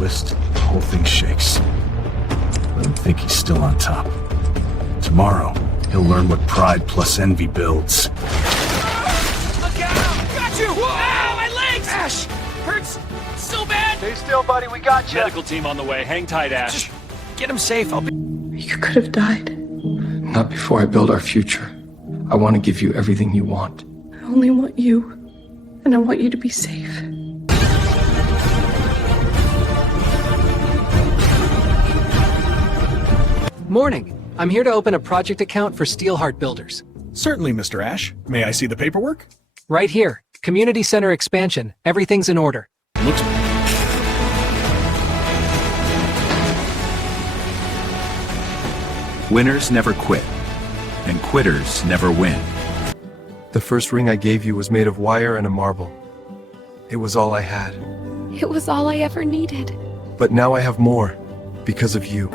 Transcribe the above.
twist, the whole thing shakes. Let him think he's still on top. Tomorrow, he'll learn what pride plus envy builds. Look out! Got you! Ow, my legs! Ash! Hurts so bad! Stay still, buddy, we got you. Medical team on the way. Hang tight, Ash. Just get him safe, I'll be... You could have died. Not before I build our future. I want to give you everything you want. I only want you, and I want you to be safe. Morning. I'm here to open a project account for Steelheart Builders. Certainly, Mr. Ash. May I see the paperwork? Right here. Community center expansion. Everything's in order. Looks... Winners never quit, and quitters never win. The first ring I gave you was made of wire and a marble. It was all I had. It was all I ever needed. But now I have more, because of you.